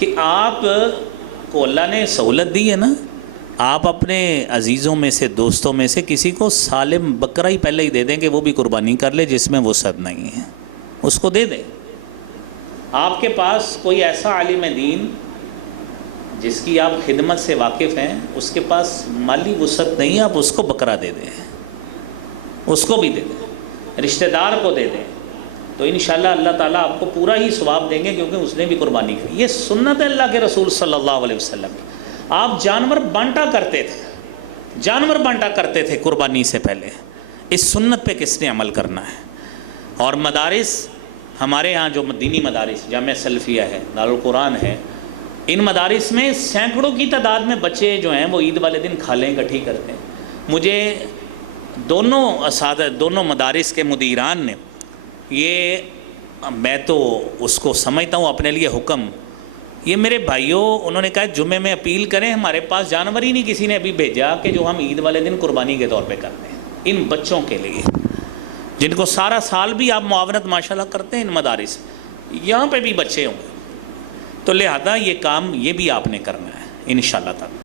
कि आप, को अल्लाह ने सहूलत दी है ना? आप अपने अजीज़ों में से, दोस्तों में से किसी को सालिम बकरा ही पहले ही दे दें कि वो भी कुर्बानी कर ले, जिसमें वो सद नहीं है। उसको दे दें। आपके पास कोई ऐसा आलिम दीन, जिसकी आप खिदमत से वाकिफ़ हैं, उसके पास माली वसत नहीं है आप उसको बकरा दे दें। उसको भी दे दें। रिश्तेदार को दे दें। तो इन अल्लाह ताला आपको पूरा ही स्वाब देंगे क्योंकि उसने भी कुर्बानी की। ये सुन्नत अल्लाह के रसूल वसल्लम की। आप जानवर बांटा करते थे। जानवर बांटा करते थे कुर्बानी से पहले। इस सुन्नत पे किसने अमल करना है? और मदारस, हमारे यहाँ जो दीनी मदारस, जाम सल्फिया है, दारुल कुरान है, इन मदारस में सैकड़ों की तादाद में बच्चे जो हैं वो ईद वाले दिन खालें इकट्ठी करते हैं। मुझे दोनों दोनों मदारस के मुदीरान ने ये, मैं तो उसको समझता हूँ अपने लिए हुक्म। ये मेरे भाइयों, उन्होंने कहा जुमे में अपील करें, हमारे पास जानवर ही नहीं किसी ने अभी भेजा कि जो हम ईद वाले दिन कुर्बानी के तौर पे करते हैं, इन बच्चों के लिए। जिनको सारा साल भी आप मुआवनत, माशाल्लाह, करते हैं इन मदारिस। यहाँ पे भी बच्चे होंगे। तो लिहाजा ये काम, ये भी आपने करना है इन ताला